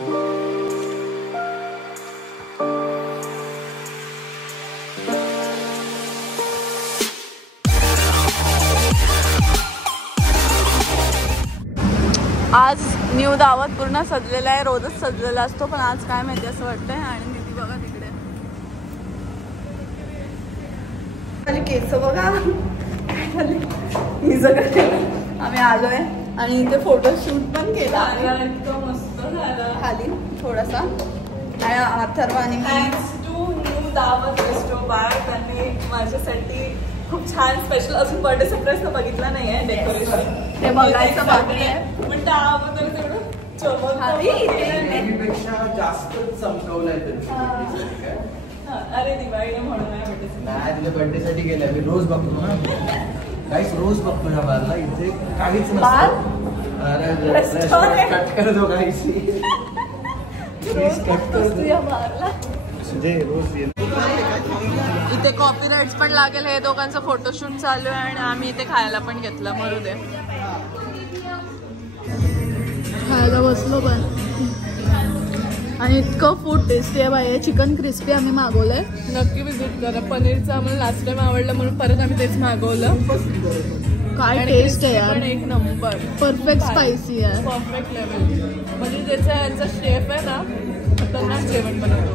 आज न्यू दावत पूर्ण सजलेला आहे, रोजच सजलेला असतो पण आज काय माहिती असं वाटतंय. आणि दीदी बघा तिकडे केस बघा आम्ही आलोय आणि इथे फोटोशूट पण केला, इतकं मस्त झालं खाली थोडासा. आणि अथर्व आणि थँक्स टू न्यू दावत रेस्टो बार, त्यांनी माझ्यासाठी खूप छान स्पेशल अजून बर्थडे सरप्राईज तर बघितला नाहीये, डेकोरेशन ते बघायचं बाकी आहे. पण त्याबद्दल तेवढं जास्त चमकवलंय. अरे दिवाळी म्हणून नाही, तुला बर्थडे साठी गेलाय. मी रोज बघतो ना गाईस, रोज बघतो या बारला. इथे काहीच नसतं. कट कर दो गाईस, कट कर दो या बारला. रोज इथे कॉपीराइट्स पण लागेल. हे दोघांचं फोटोशूट चालू आहे आणि आम्ही इथे खायला पण घेतलं. म्हणून दे खायला बसलो पण. आणि इतकं फूड टेस्टी आहे बाई. चिकन क्रिस्पी आम्ही मागवलंय, नक्की विजिट करा. पनीरचं आम्हाला लास्ट टाइम आवडलं म्हणून परत आम्ही तेच मागवलं. काय टेस्ट आहे यार, एक नंबर. परफेक्ट स्पायसी आहे, परफेक्ट लेवल. म्हणजे ज्याचा यांचा शेफ आहे ना, खतरनाक जेवण बनवतो.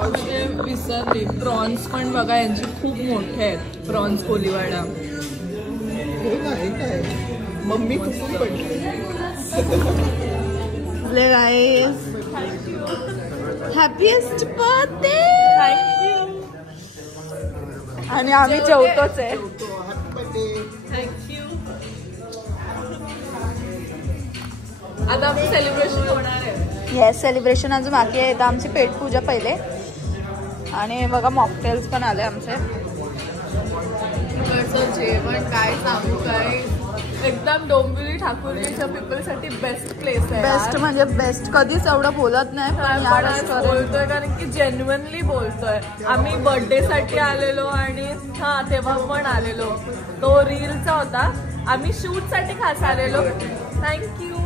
म्हणजे विसरली, प्रॉन्स पण बघा यांचे खूप मोठे आहेत. प्रॉन्स कोलीवाडा. मम्मी कुठून पडली गाईस. Happiest birthday. थँक्यू. आणि आम्ही जेवतोच आहे. थँक्यू. आता आमचं सेलिब्रेशन होणार आहे. येस, सेलिब्रेशन अजून बाकी आहे. तर आमची पेटपूजा पहिले आणि बघा मॉकटेल्स पण आले आमचे. जेवण काय सांगू, काय एकदम डोंबिवली ठाकुर्लीच्या पीपल साठी बेस्ट प्लेस आहे. बेस्ट म्हणजे बेस्ट. कधीच एवढं बोलत नाही पण बोलतोय, कारण की जेन्युइनली बोलतोय. आम्ही बर्थडे साठी आलेलो आणि हा तेव्हा पण आलेलो. तो रीलचा होता. आम्ही शूट साठी खास आलेलो. थँक्यू.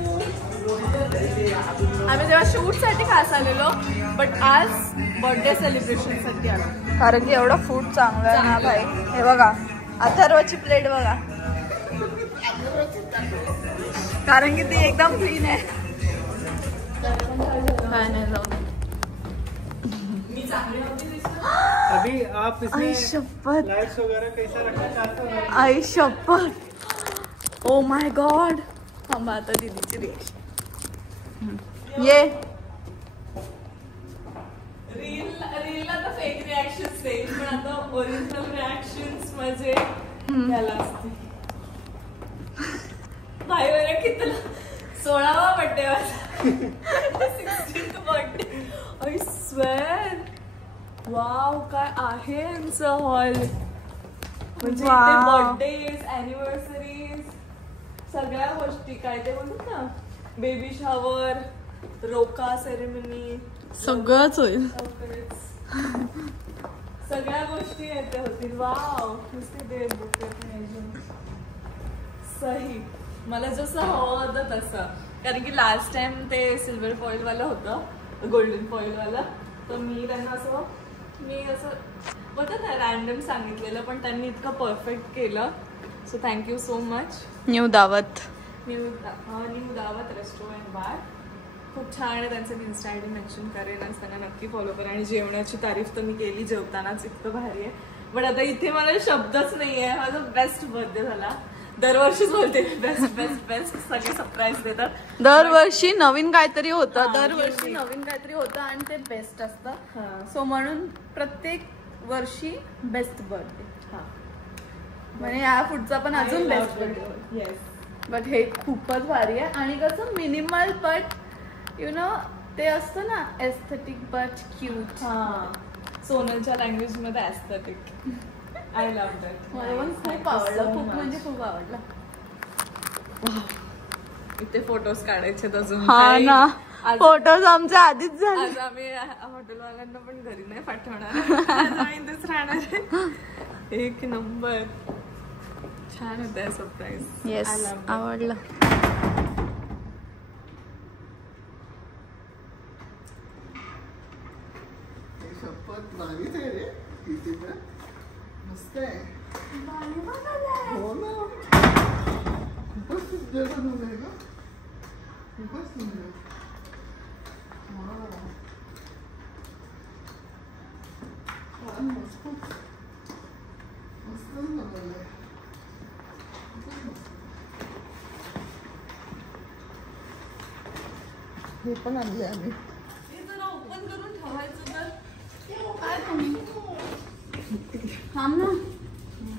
आम्ही तेव्हा शूट साठी खास आलेलो, बट आज बर्थडे सेलिब्रेशन साठी आलो. कारण की एवढं फूड चांगलं आहे ना भाई. हे बघा अथर्वची प्लेट बघा, कारण की ती एकदम क्लीन आहे. काय नाही जाऊ. अभी आप इसमें शपथ लाइट्स वगैरह कैसा रखना चाहते हो? आई शपथ. ओ माय गॉड. हम आता दीदीची रिएक्शन. ये रीलला तर फेक रिॲक्शन्स देईल, पण आता ओरिजिनल रिॲक्शन्स म्हणजे याला असते. भाई बरं कितला 16वा बर्थडे माझा. 16th birthday. I swear. Wow, काय आहे यांचं हॉल. म्हणजे बर्थडेज, अॅनिव्हर्सरीज, सगळ्या गोष्टी. काय ते बोलतात ना, बेबी शॉवर, रोका सेरेमनी, सगळंच होईल. सगळ्या गोष्टी येते होतील. वाव, नुसते दे बुके. सही, मला जसं हवं होतं तसं. कारण की लास्ट टाइम ते सिल्वर फॉईल वाला होतं, गोल्डन फॉईल वाला. तर मी त्यांना असं बोलतात ना रॅन्डम सांगितलेलं, पण त्यांनी इतकं परफेक्ट केलं. So thank you so much new दावत. न्यू दावत रेस्टॉरंट बार. खूप छान आहे. त्यांचं इन्स्टा आय डी मेन्शन करेन आणि त्यांना नक्की फॉलो करा. आणि जेवणाची तारीफ तर मी केली जेवतानाच, इतकं भारी आहे. पण आता इथे मला शब्दच नाही आहे. माझा बेस्ट बर्थडे झाला. दरवर्षीच बोलते बेस्ट बेस्ट बेस्ट. सगळे सरप्राईज देतात दरवर्षी. नवीन काहीतरी होतं, दरवर्षी नवीन काहीतरी होतं आणि ते बेस्ट असतं. सो म्हणून प्रत्येक वर्षी बेस्ट बर्थडे. म्हणजे या पुढचा पण अजून बेस्ट बर्थडे. येस, बट हे खूपच भारी आहे. आणि कसं मिनिमल बट यु नो ते असतं ना, एस्थेटिक बट क्यूट. सोनलच्या लँग्वेज मध्ये एस्थेटिक. I love that. मला पण खूप आवडलं, खूप म्हणजे खूप आवडलं. इथे फोटोज काढायचे अजून. हा ना, फोटोज आमच्या आधीच झाले. आज आम्ही हॉटेलवाल्यांना पण घरी नाही पाठवणार, इथेच राहणार. एक नंबर. छान होतं सरप्राईज. येस आवडलं. शपथ भारीच आहे रे. किती पण मस्त आहे. हो ना, खूपच सुंदर बनवलंय ना, खूपच सुंदर. छान, मस्त मस्त बनवलंय. हे पण आणले आम्ही. ओपन करून ठेवायचं तर काय तुम्ही थांब ना.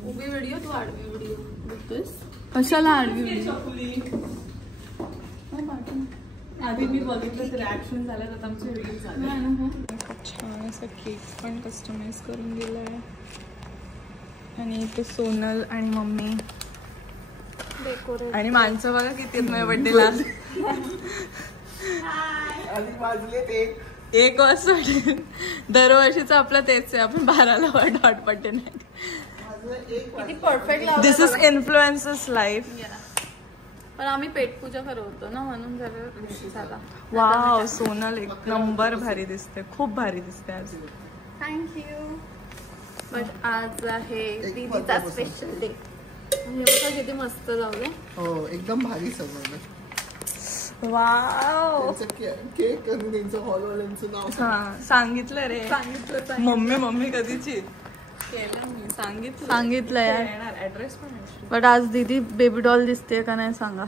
उभी व्हिडिओ तू आडवी व्हिडिओ बघतोयस. कशाला आडवी व्हिडिओ? आधी मी बघितलं रिॲक्शन झालं तर आमचे रील झाले. छान असा केक पण कस्टमाइज करून दिलाय. आणि इथे सोनल आणि मम्मी आणि माणसं बघा किती आहेत माझ्या बर्थडेला. आधी वाजले ते 1 वाजता. दरवर्षीचं आपलं तेच आहे. आपण 12ला डॉट बर्थडे नाही. किती perfect. This is influencers life. पण आम्ही पेटपूजा करवतो ना म्हणून जरा झाला. वाव सोनल एक नंबर भारी दिसते. खूप भारी दिसते आज. थँक्यू. बट आज आहे दीदीचा स्पेशल डे. हे बघा किती मस्त लावले. हो एकदम भारी सजवलं. वाव. केक आणि त्यांचं हॉलवाल्यांचं नाव सांगितलं रे. सांगितलं मम्मी मम्मी कधीची केलं मी. सांगितलं यार. ऍड्रेस पण आहे. बट आज दीदी बेबी डॉल दिसते का नाही सांगा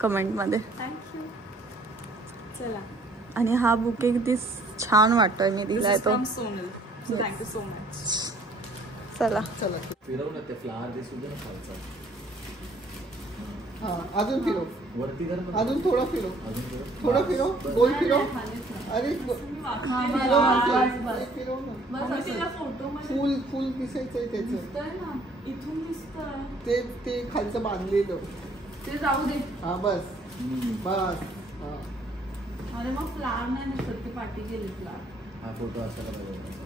कमेंट मध्ये. थँक्यू. चला. आणि हा बुके किती छान वाटतोय. मी दिलाय तो. सोनल. Thank you so much. चला चला फिरव ना ते फ्लावर दिसू दे ना खालचा. हा अजून फिरव. वरती कर ना. अजून थोडा फिरव. अजून फिरव. थोडा फिरव. गोल फिरव. अरे फिरव ना. फोटो फुल फुल दिसायचंय त्याचं. ना इथून दिसतंय ते खालचं बांधलेलं ते जाऊ दे. हा बस बस. हा अरे मग फ्लावर नाही नसत ते पाठी गेली फ्लावर. हा फोटो असायला पाहिजे.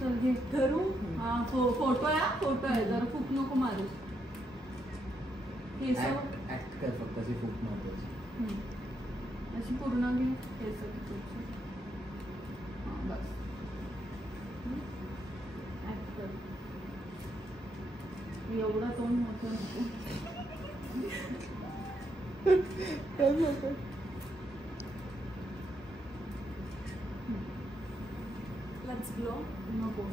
चल घे धरू. हा फोटो आहे जरा फूक नको मारू. केस ऍक्ट कर फक्त अशी फूक मारतो. अशी पूर्ण घे केस. बस ऍक्ट कर. एवढा तोंड मोठं नको. Let's glow. नको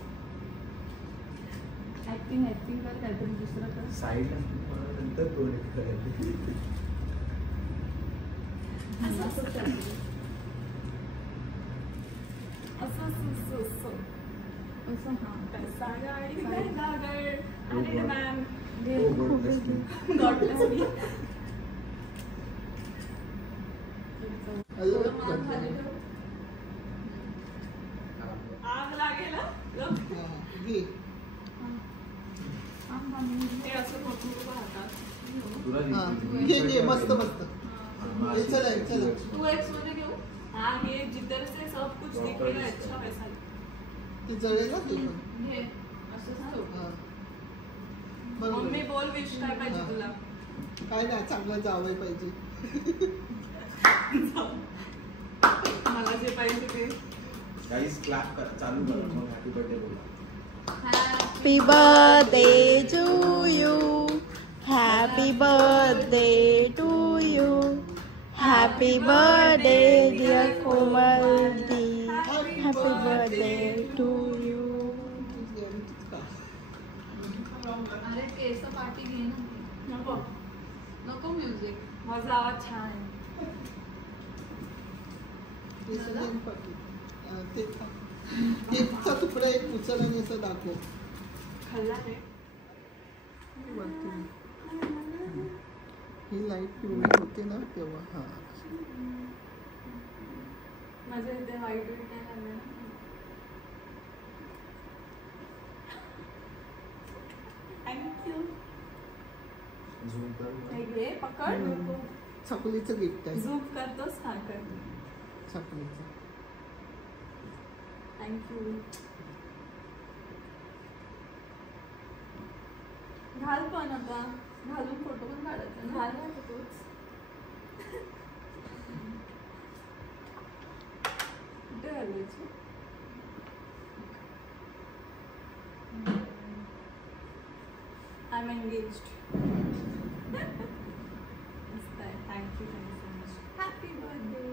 ऍक्टिंग कर काहीतरी दुसरं कर. साईड नंतर डोळे करायचे. असं हा पैसा गाडी अरे मॅम आग लागेल. हे असं फोटो राहतात. घे मस्त मस्त. चला चला 2x मध्ये घेऊ. हाँ ये जिधर से सब कुछ दिखेगा अच्छा वैसा ते जळेल ना ते पण. घे असंच ठेव. बरोबर. मम्मी बोल विश काय पाहिजे तुला. काय नाही चांगलं जावं पाहिजे. मला जे पाहिजे ते. गाइस क्लॅप कर. चालू कर मग हॅपी बर्थडे बोला. Happy birthday to you. Happy birthday to you. Happy birthday dear Komaldi. Happy birthday to you. अरे केस पार्टी घे ना. नको नको म्युझिक. माझा आवाज छान आहे. केकचा तुकडा एक उचल आणि असं दाखव. खाल्ला रे. ही लाईट पिवळी होते ना तेव्हा. हा माझ्या इथे व्हाईट विट नाही लागलं. थँक्यू. झूम कर. घे पकड. चकलीचं गिफ्ट आहे. झूम करतोस ना कर. चकलीचं. थँक्यू. घाल पण आता घालून फोटो पण काढायचा. घाल ना तूच. कुठे घालायची? I'm engaged. Thank you so much. Happy birthday.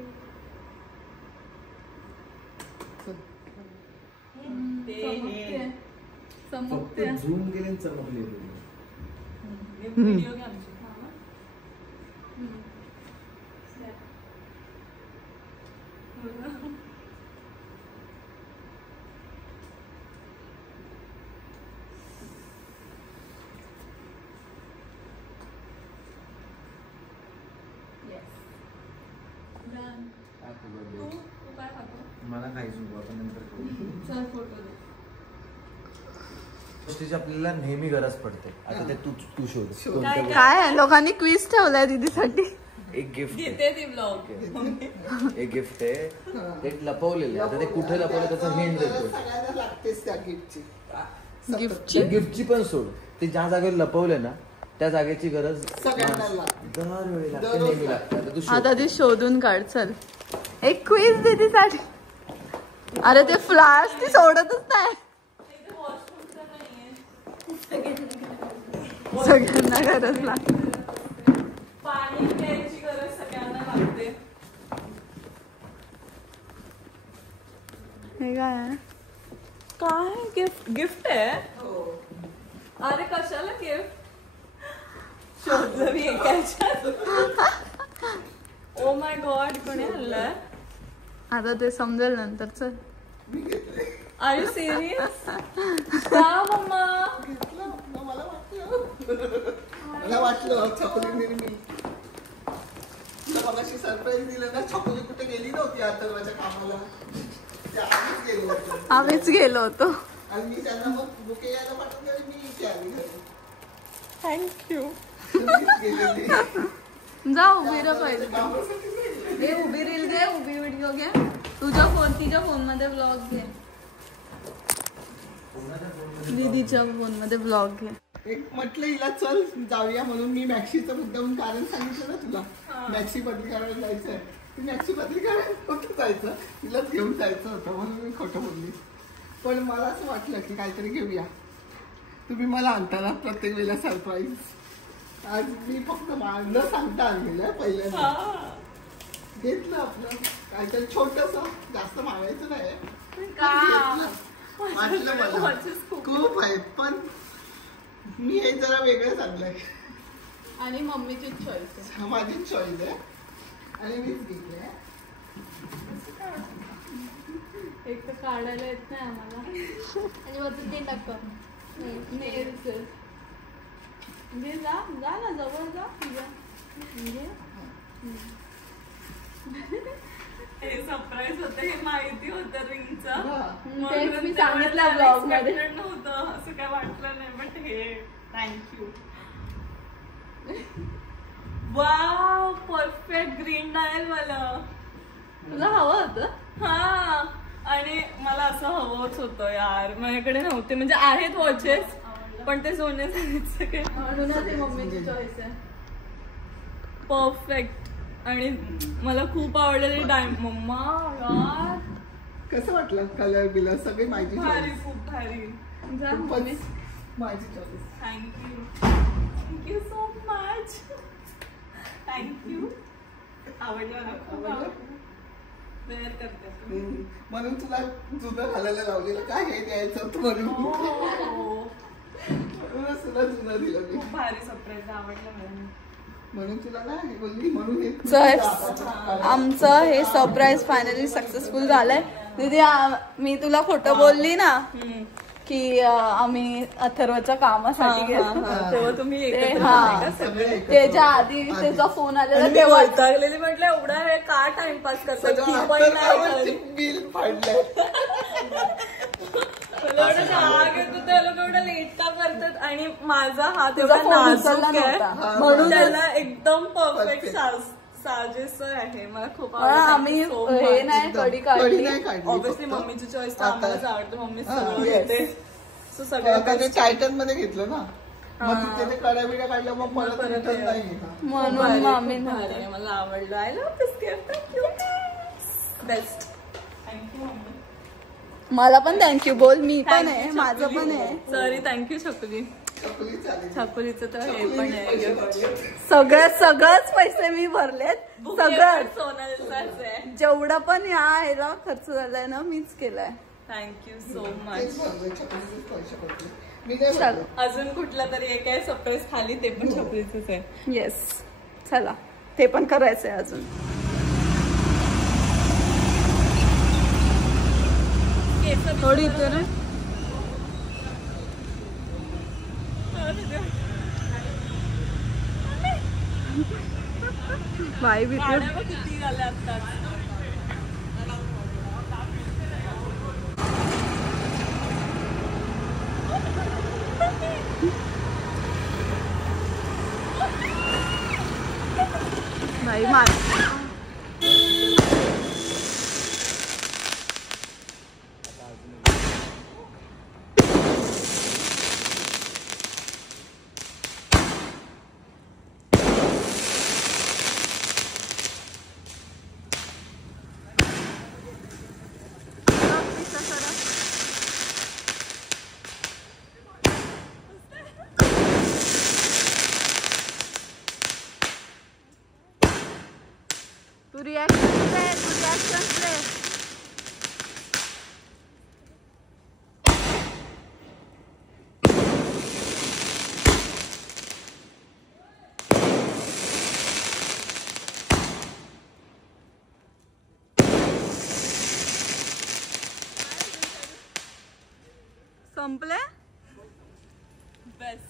चमकते. झूम केले चमकले. व्हिडिओ घ्या आमची. मला काहीच नको आपण नंतर करू. चल फोटो दे. गोष्टीची आपल्याला नेहमी गरज पडते. आता ते तू शोध. काय आहे? लोकांनी क्विज ठेवलाय दीदीसाठी. एक गिफ्ट घेते ती ब्लॉग. एक गिफ्ट आहे ते लपवलेलं आहे. आता ते कुठे लपवलं त्याचा हिंट देतो. सगळ्यांना लागतेच त्या गिफ्टची. गिफ्टची पण सोड. ते ज्या जागेवर लपवले ना त्या जागेची गरज सगळ्यांना लागते. दरवेळी लागते. नेहमी लागते. आता तू शोध. आता ती शोधून काढ. चल एक क्विज दीदीसाठी. अरे ते फ्लास्क ती सोडतच नाही. सगळ्यांना गरज लागते. पाणी प्यायची गरज सगळ्यांना लागते. हे काय आहे? काय गिफ्ट आहे? अरे कशाला गिफ्ट? शोधलं मी एकाच्यात. ओ माय गॉड कोणी हल्लंय? आता ते समजेल नंतर. चल आर यू सिरियस? का मम्मा? मला वाटलं छकुली मी मगाशी सरप्राईज दिलं ना. छकुली कुठे गेली नव्हती अथर्वच्या कामाला. आम्हीच गेलो होतो. आणि मी त्यांना मग बुके यायला पाठवले आणि मी इथे आली घरी. थँक्यू. जा उभी रहा पहिले. ए उभी रील घे. उभी व्हिडिओ घे. तिच्या फोन मध्ये ब्लॉग घे. दीदीच्या फोन मध्ये ब्लॉग घे. एक म्हटलं हिला चल जाऊया म्हणून मी मॅक्सीचं मुद्दाम कारण सांगितलं ना तुला. मॅक्सी बदली करायला जायचंय. मॅक्सी बदली करायला कुठं जायचं. तिलाच घेऊन जायचं होतं म्हणून मी खोटं बोलली. पण मला असं वाटलं की काहीतरी घेऊया. तुम्ही मला आणता ना प्रत्येक वेळेला सरप्राईज. आज मी फक्त न सांगता आणलेलं पहिल्यांदा. घेतलं आपलं काहीतरी छोटस. जास्त मागायचं नाही. वाटलं मला खूप आहेत पण मी हे जरा वेगळंच आणलंय. आणि मम्मीची चॉईस आहे. माझीच चॉईस आहे आणि मीच घेतलंय. एक तर काढायला येत नाही आम्हाला. आणि वरती ते टाक नेल्स. घे जा ना जवळ जा. हे सरप्राईज होतं. हे माहिती होतं रिंगचं. तेच मी सांगितलं ब्लॉग मध्ये. नव्हतं असं काय वाटलं नाही. बट हे thank you. Wow perfect green dial मला. तुला हवं होतं? हा आणि मला असं हवंच होतं यार. माझ्याकडे नव्हते म्हणजे आहेत वॉचेस पण ते सोने सगळे. म्हणूनच ते मम्मीची चॉईस आहे. परफेक्ट. आणि मला खूप आवडलेली डायमंड. मम्मा यार कसं वाटलं कलर बिलर सगळे माझी भारी. खूप भारी. माझी choice. Thank you so much. Thank you. आवडलं ना खूप. वेअर करते म्हणून तुला जुनं घालायला लावलेलं काय हे द्यायचं होतं म्हणून. म्हणूनच तुला जुनं दिलं मी. खूप भारी सरप्राईज. आवडलं मला. म्हणून तुला ना हे बोलली म्हणून हे आमचं हे सरप्राईज फायनली सक्सेसफुल झालंय. दीदी मी तुला खोटं बोलली ना की आम्ही अथर्वच्या कामासाठी गेलो. तेव्हा तुम्ही त्याच्या आधी त्याचा फोन आलेला तेव्हा वैतागलेली म्हटलं एवढा वेळ का टाइमपास करतात. बिल फाडलंय. राग येतो त्या लोक एवढं लेट का करतात. आणि माझा हात तुझा एवढा फोन नाजूक उचलला आहे नव्हता. म्हणून त्याला एकदम परफेक्ट साजेस आहे. मला खूप आम्ही हे नाही कडी काढली. ऑब्विसली मम्मीची चॉईस तर आम्हालाच आवडते. मम्मी सगळं घेते. सो सगळं टायटन मध्ये घेतलं ना. मग तू त्याचे कड्या बिड्या काढल्या मग परत रिटर्न नाही घेणार. म्हणून मामी भारी आहे, मला आवडलं. I love this gift. Best. Thank you mummy. मला पण थँक्यू बोल. मी पण आहे, माझं पण आहे. सॉरी, थँक्यू छकुली. चकली चालेल. छकुलीचं तर हे पण आहे. सगळंच पैसे मी भरलेत. सगळं सोनलचाच आहे. जेवढं पण या ह्याला खर्च झालाय ना मीच केलाय. Thank you so much. तेच म्हणतोय, चकलीचेच पैसे पडले. मी काय म्हणतो, अजून कुठला तरी एक आहे सरप्राईज खाली, ते पण छकुलीचंच आहे. येस, चला ते पण करायचंय अजून. थोडी इथे ना बाई भीती. गाड्या बघ किती झाल्या आता. बाई मार. तू रिॲक्शन दे. संपले. बेस्ट.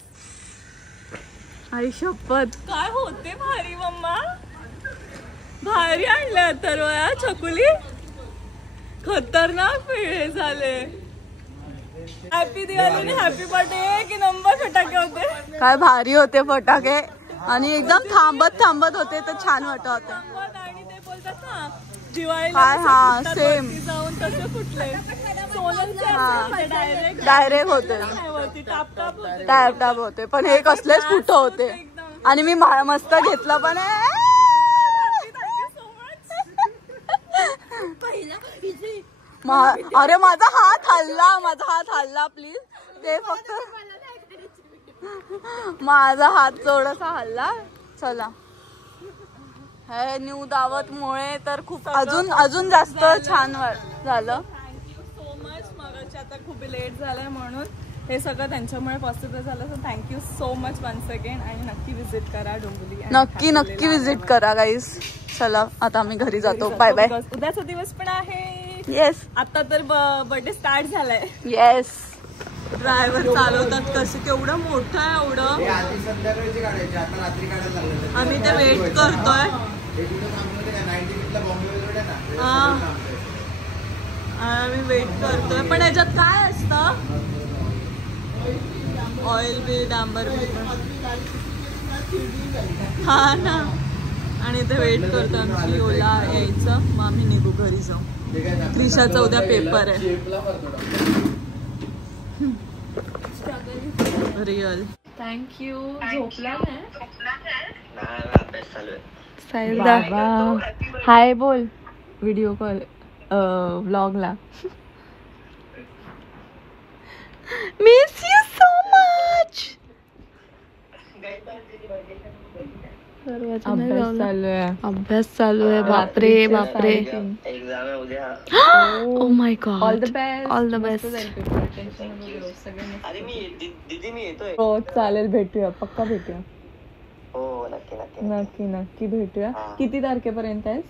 आई शपथ. काय होते भारी मम्मा. भारी आणलं तर वया छकुली. खतरनाक पिळे झाले. हॅपी दिवाळी आणि हॅपी बर्थडे. की नंबर फटाके होते. काय भारी होते फटाके आणि एकदम थांबत होते तर छान वाटत होते. आणि ते बोलतात ना दिवाळीला काय, कसं हा, फुटतात सेम. वरती जाऊन तसे फुटले. सोनलचे डायरेक्ट डायरेक्ट होते. वरती टाप टाप होते. टाप होते पण हे कसलेच फुट होते. आणि मी मस्त घेतलं पण आहे. अरे माझा हात हल्ला प्लीज. ते फक्त माझा हात थोडासा हल्ला. चला हे न्यू दावत मुळे तर खूप अजून जास्त छान झालं. Thank you so much. मगाशी आता खूप लेट झालंय म्हणून हे सगळं त्यांच्यामुळे पॉसिबल झालं. So thank you so much once again. आणि नक्की विजिट करा डोंबिवली. नक्की विजिट करा गाईस. चला आता आम्ही घरी जातो. Bye bye. उद्याचा दिवस पण आहे. येस. आता तर बर्थडे स्टार्ट झालाय. येस. ड्रायव्हर चालवतात कसे. केवढं मोठं आहे एवढं. हे आधी संध्याकाळची काढायची, आता रात्री काढायला लागलं. आम्ही ते वेट करतोय. हे कुठं थांबलं का 90 ला बॉम्बे रोड आहे ना, ते हा. सगळं थांबतंय. आम्ही वेट करतोय. पण याच्यात काय असतं. ऑइल बिल डांबर बिल. हा ना. आणि ते वेट करतो आमची ओला यायचं. मग आम्ही निघू घरी जाऊ. ते काय थांबलं? त्रिशाचा उद्या पेपर आहे. शेपला भरतो. रिअल. थँक्यू. झोपला नाही. अभ्यास चालू आहे. साहिल दा हाय बोल. व्हिडिओ कॉल व्लॉगला. Miss you so much. अभ्यास चालू आहे. बापरे एग्जाम आहे उद्या. Oh my God. All the best. All the best. अरे मी दीदी मी येतोय. हो चालेल. भेटूया. पक्का भेटूया. हो नक्की नक्की भेटूया. किती तारखेपर्यंत आहेस.